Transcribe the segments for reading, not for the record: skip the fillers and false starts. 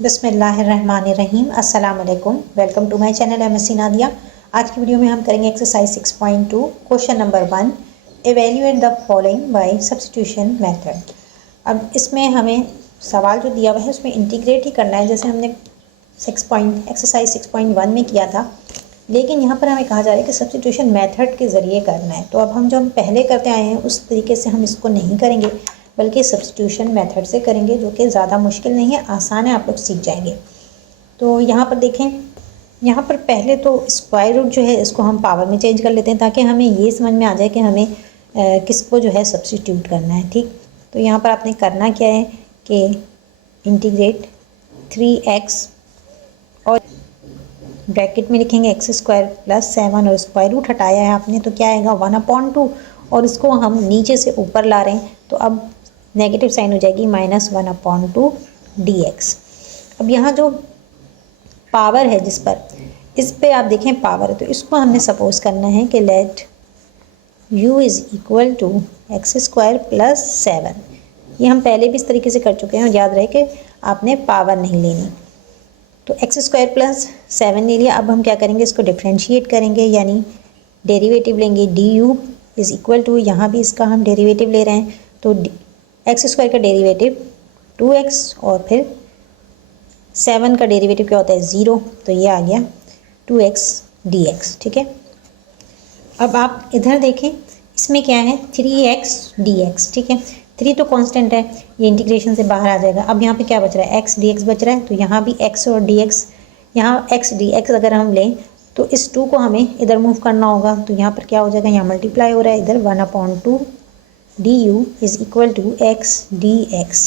बिस्मिल्लाहिर्रहमानिर्रहीम। अस्सलाम वालेकुम। Welcome to my channel MSc Nadia. आज की वीडियो में हम करेंगे exercise 6.2 question number 1, evaluate the following by substitution method. अब इसमें हमें सवाल जो दिया हुआ है उसमें इंटीग्रेट ही करना है, जैसे हमने एक्सरसाइज 6.1 में किया था, लेकिन यहाँ पर हमें कहा जा रहा है कि सब्स्टिट्यूशन मेथड के ज़रिए करना है। तो अब हम जो पहले करते आए हैं उस तरीके से हम इसको नहीं करेंगे, बल्कि सब्स्टिट्यूशन मेथड से करेंगे, जो कि ज़्यादा मुश्किल नहीं है, आसान है, आप लोग सीख जाएंगे। तो यहाँ पर देखें, यहाँ पर पहले तो स्क्वायर रूट जो है इसको हम पावर में चेंज कर लेते हैं, ताकि हमें ये समझ में आ जाए कि हमें किसको जो है सब्स्टिट्यूट करना है। ठीक, तो यहाँ पर आपने करना क्या है कि इंटीग्रेट 3x और ब्रैकेट में लिखेंगे x² + 7 और स्क्वायर रूट हटाया है आपने, तो क्या आएगा 1/2, और इसको हम नीचे से ऊपर ला रहे हैं, तो अब नेगेटिव साइन हो जाएगी -1/2 dx। अब यहाँ जो पावर है जिस पर, इस पे आप देखें पावर है, तो इसको हमने सपोज करना है कि let u is equal to x² + 7। ये हम पहले भी इस तरीके से कर चुके हैं, और याद रहे कि आपने पावर नहीं लेनी। तो x² + 7 ले लिया। अब हम क्या करेंगे, इसको डिफ्रेंशिएट करेंगे, यानी डेरिवेटिव लेंगे। du इज़ इक्वल टू, यहाँ भी इसका हम डेरिवेटिव ले रहे हैं, तो x² का डेरिवेटिव 2x और फिर 7 का डेरिवेटिव क्या होता है 0, तो ये आ गया 2x dx। ठीक है, अब आप इधर देखें, इसमें क्या है 3x dx। ठीक है, 3 तो कांस्टेंट है, ये इंटीग्रेशन से बाहर आ जाएगा। अब यहाँ पे क्या बच रहा है, x dx बच रहा है, तो यहाँ भी x और dx, यहाँ x dx अगर हम लें तो इस 2 को हमें इधर मूव करना होगा, तो यहाँ पर क्या हो जाएगा, यहाँ मल्टीप्लाई हो रहा है, इधर 1/2 du is equal to x dx।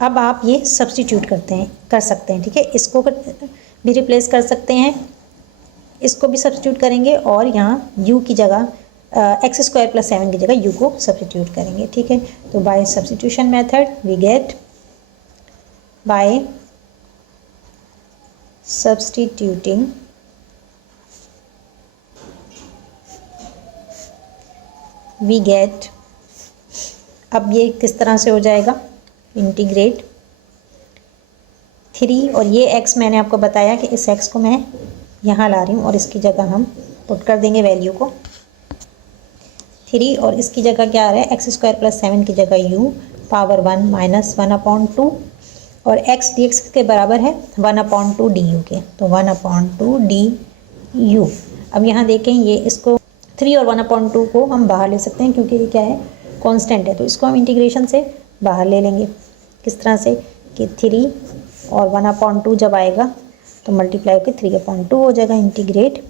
अब आप ये सब्स्टिट्यूट कर सकते हैं। ठीक है, इसको भी रिप्लेस कर सकते हैं, इसको भी सब्स्टिट्यूट करेंगे, और यहाँ u की जगह x² + 7 की जगह u को सब्स्टिट्यूट करेंगे। ठीक है, तो by substitution method we get, by substituting we get, अब ये किस तरह से हो जाएगा, इंटीग्रेट 3, और ये x मैंने आपको बताया कि इस x को मैं यहाँ ला रही हूँ, और इसकी जगह हम पुट कर देंगे वैल्यू को 3, और इसकी जगह क्या आ रहा है, x² + 7 की जगह u पावर 1 -1/2, और x dx के बराबर है 1/2 du के, तो 1/2 du। अब यहाँ देखें, ये इसको 3 और 1/2 को हम बाहर ले सकते हैं, क्योंकि ये क्या है कांस्टेंट है, तो इसको हम इंटीग्रेशन से बाहर ले लेंगे। किस तरह से कि 3 और 1/2 जब आएगा तो मल्टीप्लाई होकर 3/2 हो जाएगा, इंटीग्रेट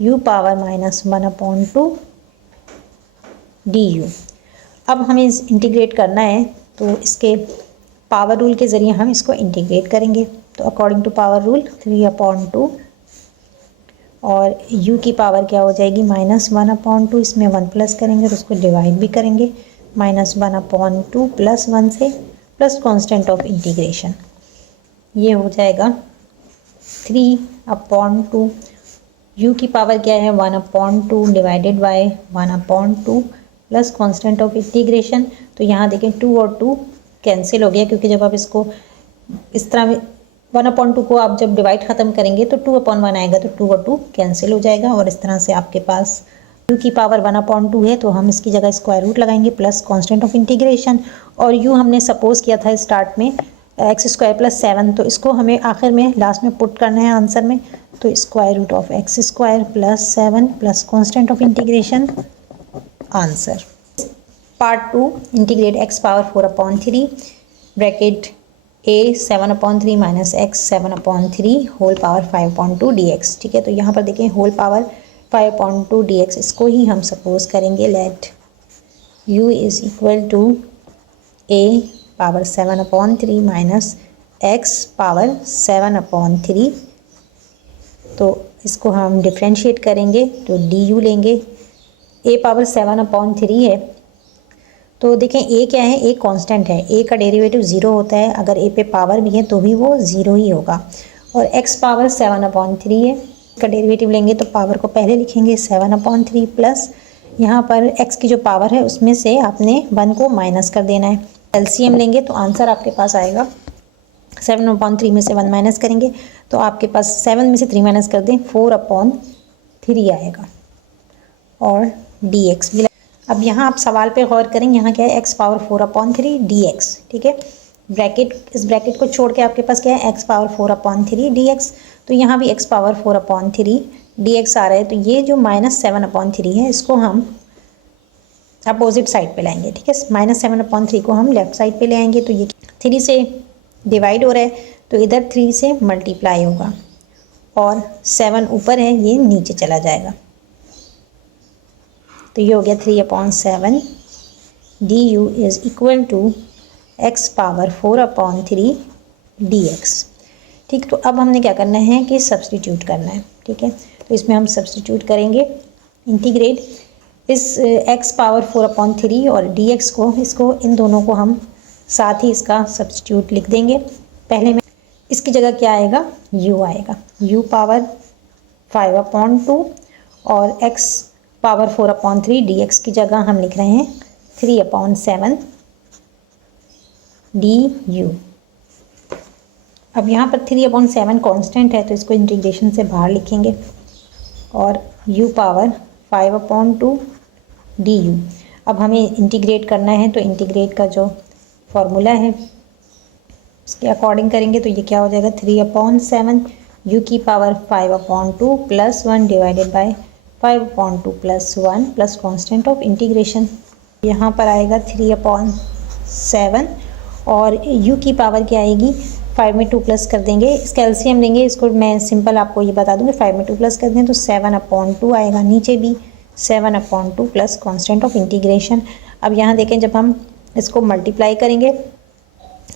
u पावर -1/2 du। अब हमें इंटीग्रेट करना है, तो इसके पावर रूल के ज़रिए हम इसको इंटीग्रेट करेंगे। तो अकॉर्डिंग टू पावर रूल 3/2, और u की पावर क्या हो जाएगी -1/2, इसमें 1 प्लस करेंगे तो उसको डिवाइड भी करेंगे, -1/2 + 1 से प्लस कांस्टेंट ऑफ इंटीग्रेशन, ये हो जाएगा 3/2। u की पावर क्या है 1/2 divided by 1/2 plus constant of integration. तो यहाँ देखें 2 और 2 कैंसिल हो गया, क्योंकि जब आप इसको इस तरह 1/2 को आप जब डिवाइड ख़त्म करेंगे तो 2/1 आएगा, तो 2 और 2 कैंसिल हो जाएगा, और इस तरह से आपके पास u की पावर 1/2 है, तो हम इसकी जगह स्क्वायर रूट लगाएंगे प्लस कांस्टेंट ऑफ इंटीग्रेशन, और u हमने सपोज किया था स्टार्ट में x² + 7, तो इसको हमें आखिर में लास्ट में पुट करना है आंसर में, तो square root of x² + 7 plus constant of integration, answer. Part 2, integrate x power 4/3 bracket a 7/3 - x 7/3 whole power 5/2 dx। ठीक है, तो यहाँ पर देखें होल पावर 5/2 dx, इसको ही हम सपोज करेंगे, let u is equal to a power 7/3 - x power 7/3, तो इसको हम डिफ्रेंशिएट करेंगे, तो du लेंगे, a पावर 7/3 है, तो देखें a क्या है, a कांस्टेंट है, a का डेरिवेटिव 0 होता है, अगर a पे पावर भी है तो भी वो 0 ही होगा, और x पावर 7/3 है, का डेरिवेटिव लेंगे तो पावर को पहले लिखेंगे 7/3 प्लस यहाँ पर x की जो पावर है उसमें से आपने 1 को माइनस कर देना है, एलसीएम लेंगे तो आंसर आपके पास आएगा 7/3 में से 1 माइनस करेंगे तो आपके पास 7 में से 3 माइनस कर दें 4/3 आएगा और dx भी। अब यहाँ आप सवाल पे गौर करें, यहाँ क्या है x पावर 4/3 dx, ठीक है। ब्रैकेट, इस ब्रैकेट को छोड़ के आपके पास क्या है x पावर 4/3 dx, तो यहाँ भी x पावर 4/3 dx आ रहा है। तो ये जो -7/3 है इसको हम अपोजिट साइड पे लाएंगे, ठीक है। -7/3 को हम लेफ्ट साइड पे ले आएंगे तो ये 3 से डिवाइड हो रहा है तो इधर 3 से मल्टीप्लाई होगा और 7 ऊपर है ये नीचे चला जाएगा। तो ये हो गया 3/7 du is equal to x power 4/3 dx, ठीक। तो अब हमने क्या करना है कि सब्सटीट्यूट करना है, ठीक है। तो इसमें हम सब्सटीट्यूट करेंगे, इंटीग्रेट इस x पावर 4/3 और dx को, इसको इन दोनों को हम साथ ही इसका सब्सटीट्यूट लिख देंगे। पहले में इसकी जगह क्या आएगा, u आएगा, u पावर 5/2 और x पावर 4/3 dx की जगह हम लिख रहे हैं 3/7 du। अब यहाँ पर 3/7 कांस्टेंट है तो इसको इंटीग्रेशन से बाहर लिखेंगे और u पावर 5/2 du। अब हमें इंटीग्रेट करना है तो इंटीग्रेट का जो फॉर्मूला है उसके अकॉर्डिंग करेंगे तो ये क्या हो जाएगा 3/7 u की power 5/2 plus 1 divided by 5/2 plus 1 plus constant of integration. यहाँ पर आएगा 3/7 और u की पावर क्या आएगी 5 में 2 प्लस कर देंगे, इसका एलसीएम लेंगे। इसको मैं सिंपल आपको ये बता दूँगी, 5 में 2 प्लस कर दें तो 7/2 आएगा, नीचे भी 7/2 प्लस कॉन्स्टेंट ऑफ इंटीग्रेशन। अब यहाँ देखें जब हम इसको मल्टीप्लाई करेंगे,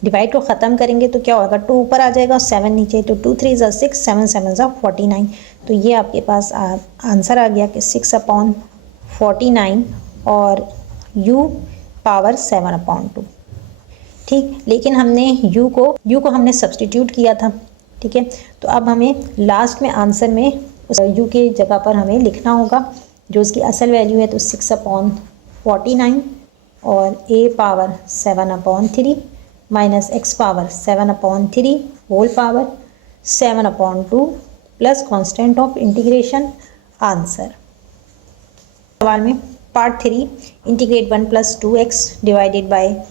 डिवाइड को ख़त्म करेंगे तो क्या होगा 2 ऊपर आ जाएगा और 7 नीचे, तो 2 3 ज़ा 6, 7 7 ज़ा 49। तो ये आपके पास आंसर आ गया कि 6/49 और u पावर 7/2, ठीक। लेकिन हमने u को हमने सब्सटीट्यूट किया था, ठीक है। तो अब हमें लास्ट में आंसर में उस u के जगह पर हमें लिखना होगा जो उसकी असल वैल्यू है, तो 6/49 और a power 7/3 minus x power 7/3 whole power 7/2 plus constant of integration, answer. सवाल में part 3 integrate 1 + 2x divided by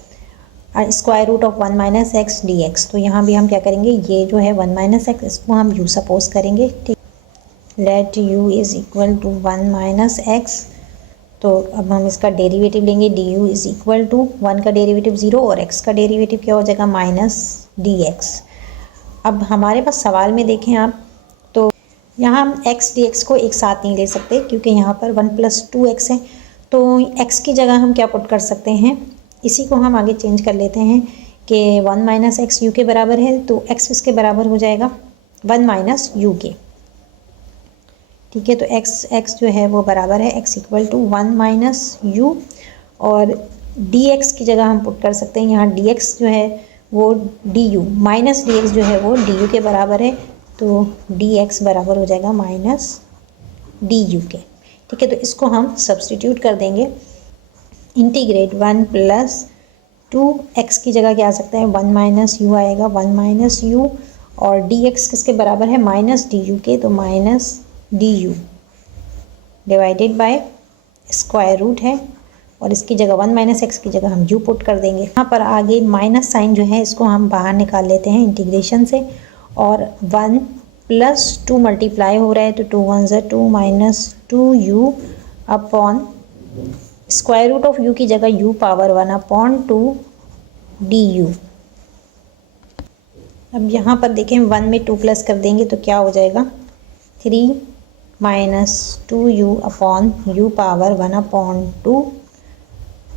square root of 1 - x dx। तो यहाँ भी हम क्या करेंगे, ये जो है 1 - x इसको हम u सपोज करेंगे, ठीक। Let u is equal to 1 - x। तो अब हम इसका डेरिवेटिव लेंगे, du इज़ इक्वल टू 1 का डेरिवेटिव 0 और x का डेरिवेटिव क्या हो जाएगा -dx। अब हमारे पास सवाल में देखें आप तो यहाँ हम x dx को एक साथ नहीं ले सकते क्योंकि यहाँ पर 1 + 2x है। तो x की जगह हम क्या पुट कर सकते हैं, इसी को हम आगे चेंज कर लेते हैं कि 1 - x u के बराबर है, तो x इसके बराबर हो जाएगा 1 - u के, ठीक है। तो x जो है वो बराबर है x इक्वल टू 1 - u और dx की जगह हम पुट कर सकते हैं, यहाँ dx जो है वो du माइनस dx जो है वो du के बराबर है, तो dx बराबर हो जाएगा -du के, ठीक है। तो इसको हम सब्सटीट्यूट कर देंगे, इंटीग्रेट 1 + 2x की जगह क्या आ सकता है 1 - u आएगा, 1 - u और dx किसके बराबर है -du के, तो -du divided by square root है और इसकी जगह 1 - x की जगह हम u पुट कर देंगे। यहाँ पर आगे माइनस साइन जो है इसको हम बाहर निकाल लेते हैं इंटीग्रेशन से और 1 + 2 मल्टीप्लाई हो रहा है तो 2 1 ज़ा 2 -2u upon square root of u की जगह u पावर 1/2 du। अब यहाँ पर देखें 1 में 2 प्लस कर देंगे तो क्या हो जाएगा 3 -2u upon u power 1/2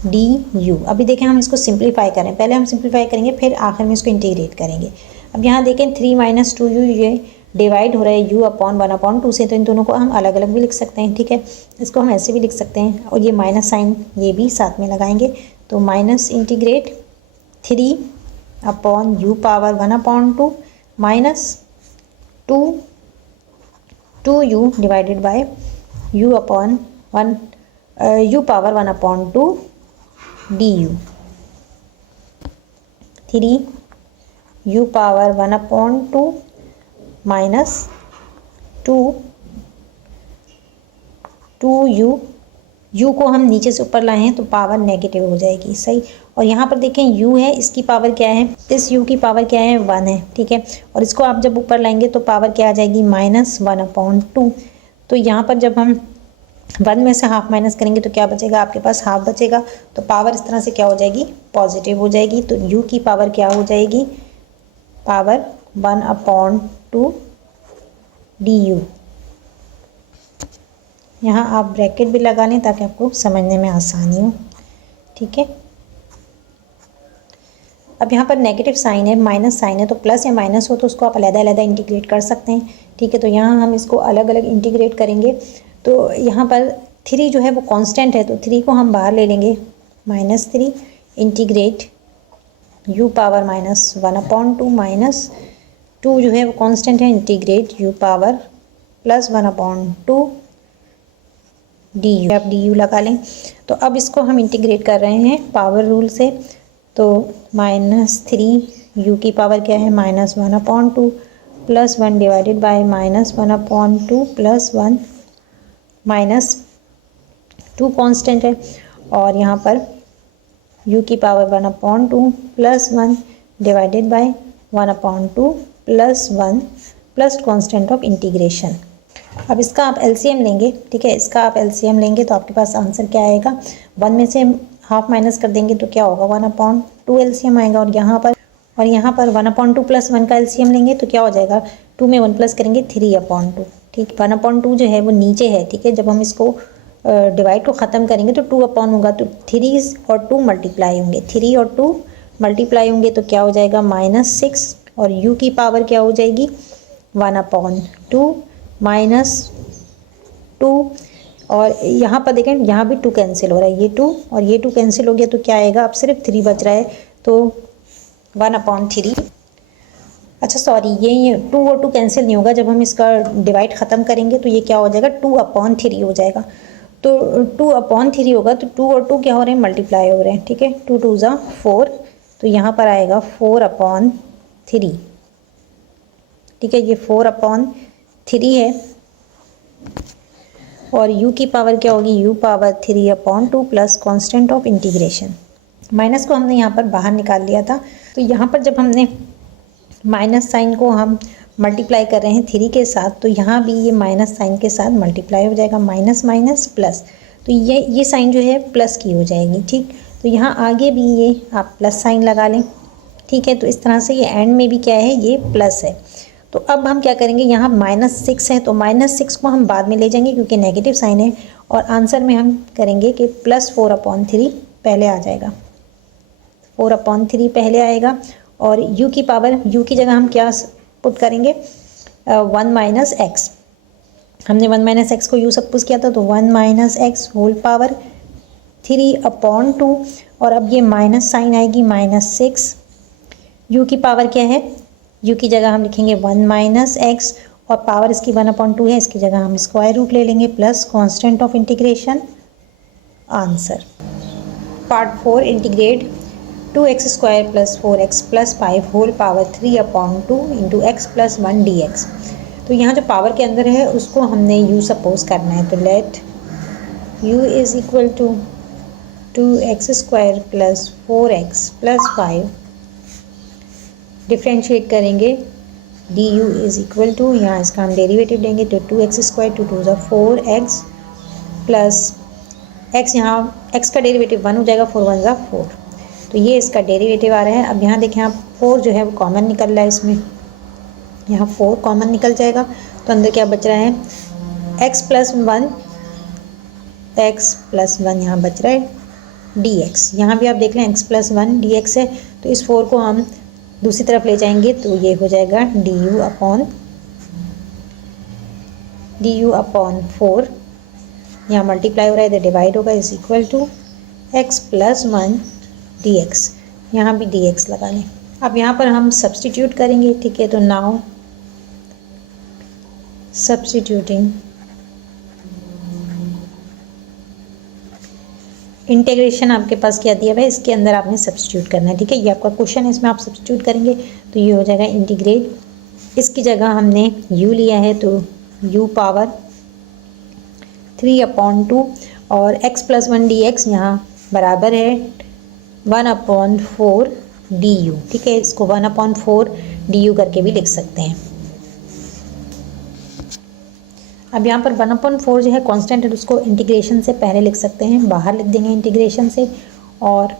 du। अभी देखें हम इसको सिंप्लीफाई करें, पहले हम सिंप्लीफाई करेंगे फिर आखिर में इसको इंटीग्रेट करेंगे। अब यहाँ देखें 3 - 2u ये डिवाइड हो रहा है u अपॉन 1/2 से, तो इन दोनों को हम अलग अलग भी लिख सकते हैं, ठीक है। इसको हम ऐसे भी लिख सकते हैं और ये माइनस साइन ये भी साथ में लगाएंगे, तो minus integrate 3 upon u power 1/2 minus 2u divided by u upon 1 u power 1/2 du। 3 u power 1/2 minus 2u, u को हम नीचे से ऊपर लाए हैं तो पावर नेगेटिव हो जाएगी, सही। और यहाँ पर देखें u है, इसकी पावर क्या है, इस u की पावर क्या है, 1 है, ठीक है। और इसको आप जब ऊपर लाएंगे तो पावर क्या आ जाएगी, -1/2। तो यहाँ पर जब हम 1 में से हाफ माइनस करेंगे तो क्या बचेगा, आपके पास हाफ बचेगा। तो पावर इस तरह से क्या हो जाएगी, पॉजिटिव हो जाएगी। तो u की पावर क्या हो जाएगी, पावर 1/2 du। यहाँ आप ब्रैकेट भी लगा लें ताकि आपको समझने में आसानी हो, ठीक है। अब यहाँ पर नेगेटिव साइन है, माइनस साइन है, तो प्लस या माइनस हो तो उसको आप अलग-अलग इंटीग्रेट कर सकते हैं, ठीक है। तो यहाँ हम इसको अलग अलग इंटीग्रेट करेंगे। तो यहाँ पर 3 जो है वो कांस्टेंट है, तो 3 को हम बाहर ले लेंगे, -3 इंटीग्रेट u पावर -1/2 माइनस 2 जो है वो कांस्टेंट है, इंटीग्रेट u पावर +1/2 du। आप du लगा लें। तो अब इसको हम इंटीग्रेट कर रहे हैं पावर रूल से। तो -3 u की पावर क्या है, -1/2 + 1 डिवाइडेड बाय -1/2 + 1 -2 कांस्टेंट है। और यहाँ पर u की power 1/2 + 1 divided by 1/2 + 1 plus constant of integration. अब इसका आप एलसीएम लेंगे, ठीक है। इसका आप एलसीएम लेंगे तो आपके पास आंसर क्या आएगा, 1 में से हाफ माइनस कर देंगे तो क्या होगा, 1/2 एलसीएम आएगा। और यहाँ पर 1/2 + 1 का एलसीएम लेंगे तो क्या हो जाएगा, 2 में 1 प्लस करेंगे 3/2, ठीक। 1/2 जो है वो नीचे है, ठीक है। जब हम इसको डिवाइड को ख़त्म करेंगे तो 2 होगा, तो 3 और 2 मल्टीप्लाई होंगे, 3 और 2 मल्टीप्लाई होंगे तो क्या हो जाएगा, -6। और u की पावर क्या हो जाएगी, 1/2 -2। और यहाँ पर देखें, यहाँ भी 2 कैंसिल हो रहा है, ये 2 और ये 2 कैंसिल हो गया तो क्या आएगा, अब सिर्फ 3 बच रहा है, तो 1/3। अच्छा सॉरी, ये 2 और 2 कैंसिल नहीं होगा, जब हम इसका डिवाइड ख़त्म करेंगे तो ये क्या हो जाएगा, 2/3 हो जाएगा। तो 2/3 होगा तो 2 और 2 क्या हो रहे हैं, मल्टीप्लाई हो रहे हैं, ठीक है। 2 2 ज़ा 4, तो यहाँ पर आएगा 4/3, ठीक है। ये 4/3 है। और u की पावर क्या होगी, u power 3/2 plus constant of integration. Minus को हमने यहाँ पर बाहर निकाल लिया था, तो यहाँ पर जब हमने माइनस साइन को हम मल्टीप्लाई कर रहे हैं 3 के साथ, तो यहाँ भी ये माइनस साइन के साथ मल्टीप्लाई हो जाएगा, माइनस माइनस प्लस, तो ये साइन जो है प्लस की हो जाएगी, ठीक। तो यहाँ आगे भी ये आप प्लस साइन लगा लें, ठीक है। तो इस तरह से ये एंड में भी क्या है, ये प्लस है। तो अब हम क्या करेंगे, यहाँ -6 है तो -6 को हम बाद में ले जाएंगे क्योंकि नेगेटिव साइन है। और आंसर में हम करेंगे कि +4/3 पहले आ जाएगा, 4/3 पहले आएगा। और u की पावर, u की जगह हम क्या पुट करेंगे, 1 - x। हमने 1 - x को u सपोज किया था, तो 1 - x होल पावर 3/2। और अब ये माइनस साइन आएगी, -6। u की पावर क्या है, u की जगह हम लिखेंगे 1 - x, और पावर इसकी 1/2 है, इसकी जगह हम स्क्वायर रूट ले लेंगे plus constant of integration. Answer part 4, integrate 2x² + 4x + 5 whole power 3/2 × x + 1 dx। तो यहाँ जो पावर के अंदर है उसको हमने u सपोज करना है, तो let u = 2x² + 4x + 5, differentiate करेंगे du यहाँ इसका हम डेरिवेटिव लेंगे, तो 2x², 2 2 ज़ा 4x प्लस x, यहाँ x का डेरिवेटिव 1 हो जाएगा, 4 1 ज़ा 4, तो ये इसका डेरिवेटिव आ रहा है। अब यहाँ देखें आप, 4 जो है वो कॉमन निकल रहा है, इसमें यहाँ 4 कॉमन निकल जाएगा, तो अंदर क्या बच रहा है, x + 1 यहाँ बच रहा है dx। यहाँ भी आप देख लें x + 1 dx है, तो इस 4 को हम दूसरी तरफ ले जाएंगे तो ये हो जाएगा du/4, यहाँ मल्टीप्लाई हो रहा है, इधर डिवाइड होगा, = x + 1 dx। यहाँ भी dx लगा लें। अब यहाँ पर हम सब्सटीट्यूट करेंगे, ठीक है। तो नाउ सब्सटीट्यूटिंग इंटीग्रेशन आपके पास क्या दिया हुआ है, इसके अंदर आपने सब्स्टिट्यूट करना है। ठीक है, ये आपका क्वेश्चन है, इसमें आप सब्स्टिट्यूट करेंगे तो ये हो जाएगा इंटीग्रेट, इसकी जगह हमने u लिया है तो u पावर 3/2 और x + 1 dx यहाँ बराबर है 1/4 du। ठीक है, इसको 1/4 du करके भी लिख सकते हैं। अब यहाँ पर 1/4 जो है कांस्टेंट है, उसको इंटीग्रेशन से पहले लिख सकते हैं, बाहर लिख देंगे इंटीग्रेशन से और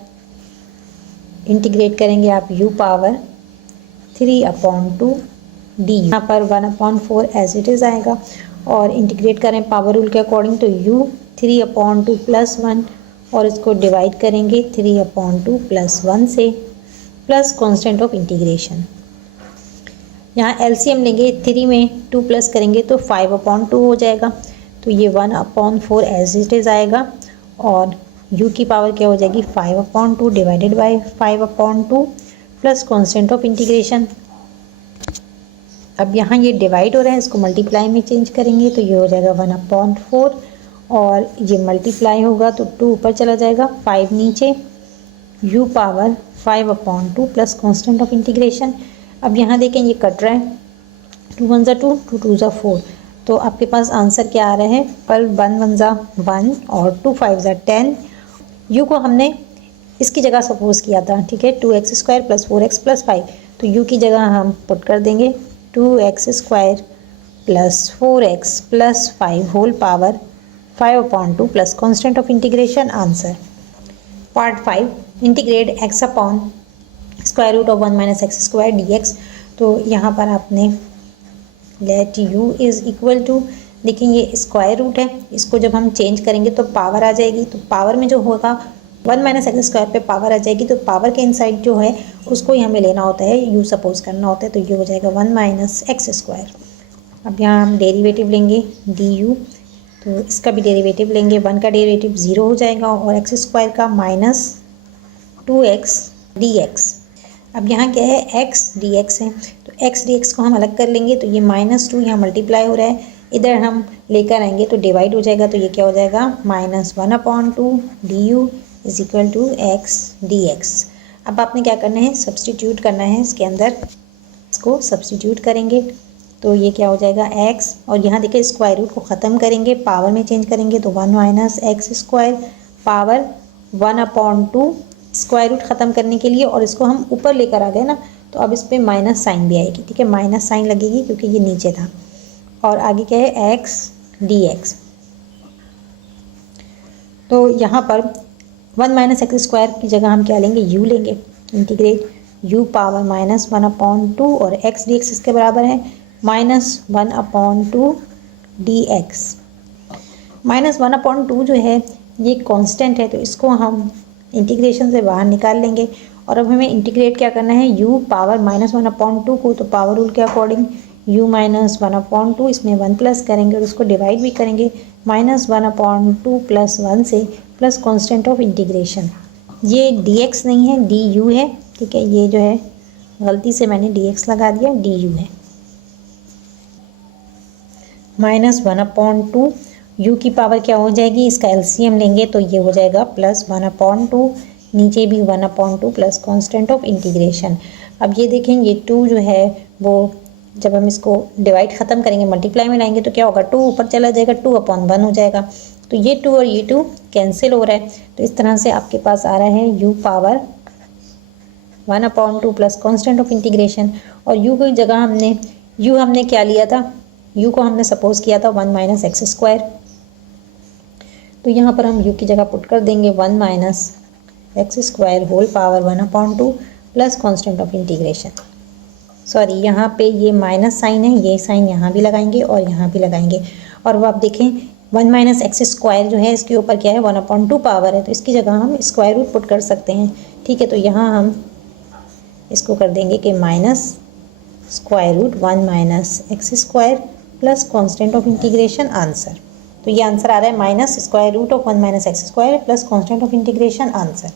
इंटीग्रेट करेंगे आप u पावर 3/2 d। यहाँ पर 1/4 एज इट इज़ आएगा और इंटीग्रेट करें पावर रूल के अकॉर्डिंग तो u 3/2 + 1 और इसको डिवाइड करेंगे 3/2 + 1 से प्लस कांस्टेंट ऑफ इंटीग्रेशन। यहाँ एलसीएम लेंगे, 3 में 2 प्लस करेंगे तो 5/2 हो जाएगा, तो ये 1/4 एज इट इज़ आएगा और u की पावर क्या हो जाएगी 5/2 divided by 5/2 plus constant of integration. अब यहाँ ये डिवाइड हो रहा है, इसको मल्टीप्लाई में चेंज करेंगे तो ये हो जाएगा 1/4 और ये मल्टीप्लाई होगा तो 2 ऊपर चला जाएगा, 5 नीचे, u power 5/2 plus constant of integration. अब यहाँ देखें ये कट रहा है, 2 1 2, 2 2 4, तो आपके पास आंसर क्या आ रहा है, पर 1 1 1 और 2 5 10। u को हमने इसकी जगह सपोज किया था, ठीक है, 2x² + 4x + 5, तो u की जगह हम पुट कर देंगे 2x² + 4x + 5 whole power 5/2 plus constant of integration. Answer part 5 integrate x upon √1 - x² dx। तो यहाँ पर आपने let u is equal to, देखिए ये स्क्वायर रूट है, इसको जब हम चेंज करेंगे तो पावर आ जाएगी, तो पावर में जो होगा 1 - x² पे पावर आ जाएगी, तो पावर के इनसाइड जो है उसको ही हमें लेना होता है, u सपोज करना होता है, तो ये हो जाएगा 1 - x²। अब यहाँ हम डेरिवेटिव लेंगे du, तो इसका भी डेरिवेटिव लेंगे, 1 का डेरिवेटिव 0 हो जाएगा और x² का -2x dx। अब यहाँ क्या है x dx है, तो x dx को हम अलग कर लेंगे, तो ये -2 यहाँ मल्टीप्लाई हो रहा है, इधर हम लेकर आएंगे तो डिवाइड हो जाएगा, तो ये क्या हो जाएगा -1/2 du is equal to x dx। अब आपने क्या करना है, सब्सटीट्यूट करना है इसके अंदर, इसको सब्सटीट्यूट करेंगे तो ये क्या हो जाएगा x, और यहाँ देखिए स्क्वायर रूट को ख़त्म करेंगे, पावर में चेंज करेंगे तो 1 - x² पावर 1/2, स्क्वायर रूट ख़त्म करने के लिए, और इसको हम ऊपर लेकर आ गए ना, तो अब इस पर माइनस साइन भी आएगी, ठीक है, माइनस साइन लगेगी क्योंकि ये नीचे था, और आगे क्या है x dx। तो यहाँ पर 1 - x² की जगह हम क्या लेंगे, u लेंगे, इंटीग्रेट u पावर -1/2 और x dx इसके बराबर है -1/2 dx। -1/2 जो है ये कांस्टेंट है, तो इसको हम इंटीग्रेशन से बाहर निकाल लेंगे, और अब हमें इंटीग्रेट क्या करना है, u पावर -1/2 को, तो पावर रूल के अकॉर्डिंग u - 1/2, इसमें 1 प्लस करेंगे और उसको डिवाइड भी करेंगे -1/2 + 1 से प्लस कांस्टेंट ऑफ इंटीग्रेशन। ये dx नहीं है, du है, ठीक है, ये जो है गलती से मैंने dx लगा दिया, du है। -1/2 u की पावर क्या हो जाएगी, इसका एलसीएम लेंगे तो ये हो जाएगा +1/2, नीचे भी 1/2 प्लस कांस्टेंट ऑफ इंटीग्रेशन। अब ये देखें ये 2 जो है वो जब हम इसको डिवाइड ख़त्म करेंगे, मल्टीप्लाई में लाएंगे तो क्या होगा, 2 ऊपर चला जाएगा, 2/1 हो जाएगा, तो ये 2 और ये 2 कैंसिल हो रहा है, तो इस तरह से आपके पास आ रहा है u power 1/2 plus constant of integration. और u की जगह हमने क्या लिया था, u को हमने सपोज किया था 1 - x², तो यहाँ पर हम u की जगह पुट कर देंगे 1 - x² whole power 1/2 plus constant of integration. Sorry, यहाँ पे ये माइनस साइन है, ये साइन यहाँ भी लगाएंगे और यहाँ भी लगाएंगे, और वो आप देखें 1 - x² जो है इसके ऊपर क्या है 1/2 पावर है, तो इसकी जगह हम स्क्वायर रूट पुट कर सकते हैं, ठीक है, तो यहाँ हम इसको कर देंगे कि -√1 - x² plus constant of integration. Answer, तो ये आंसर आ रहा है -√1 - x² plus constant of integration. Answer.